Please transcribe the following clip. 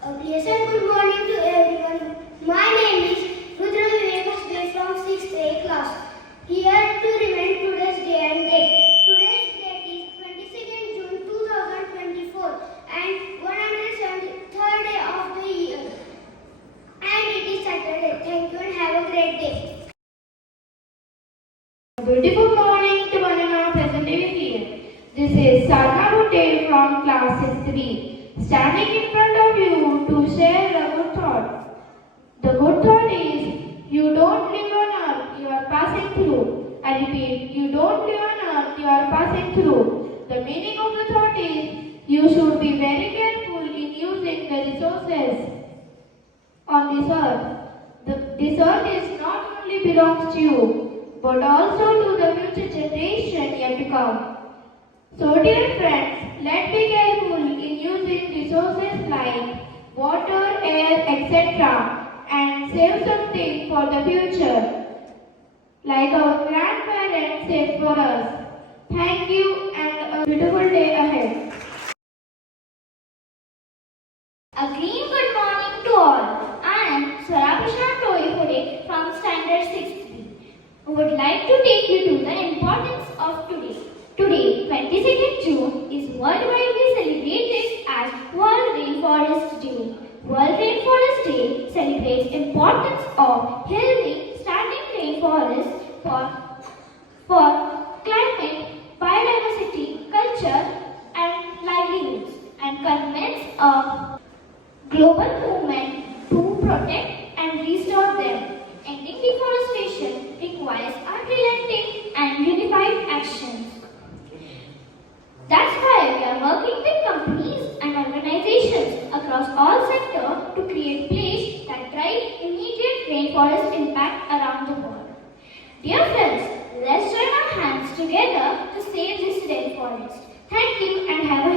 A pleasant good morning to everyone. My name is from 6th A class. Here to remain today's day and date. Today's date is 22nd June 2024 and 173rd day of the year. And it is Saturday. Thank you and have a great day. Beautiful morning to one and all present here. This is Sadhna Bhutte from class 6-3. Standing in front of you to share a good thought. The good thought is, you don't live on earth, you are passing through. I repeat, you don't live on earth, you are passing through. The meaning of the thought is, you should be very careful in using the resources on this earth. This earth is not only belongs to you, but also to the future generation yet to come. So dear friends, let's be careful in using resources like water, air, etc. and save something for the future, like our grandparents saved for us. Thank you and a beautiful day ahead. A green good morning to all. I am Swara from Standard 6B. I would like to take you to the importance of today. Today, 22nd June, is worldwide celebrated as World Rainforest Day. World Rainforest Day celebrates importance of healthy standing rainforests for climate, biodiversity, culture, and livelihoods, and convenes a global movement to protect and restore them. Ending deforestation requires unrelenting and unified actions. That's why we are working with companies and organizations across all sectors to create places that drive immediate rainforest impact around the world. Dear friends, let's join our hands together to save this rainforest. Thank you and have a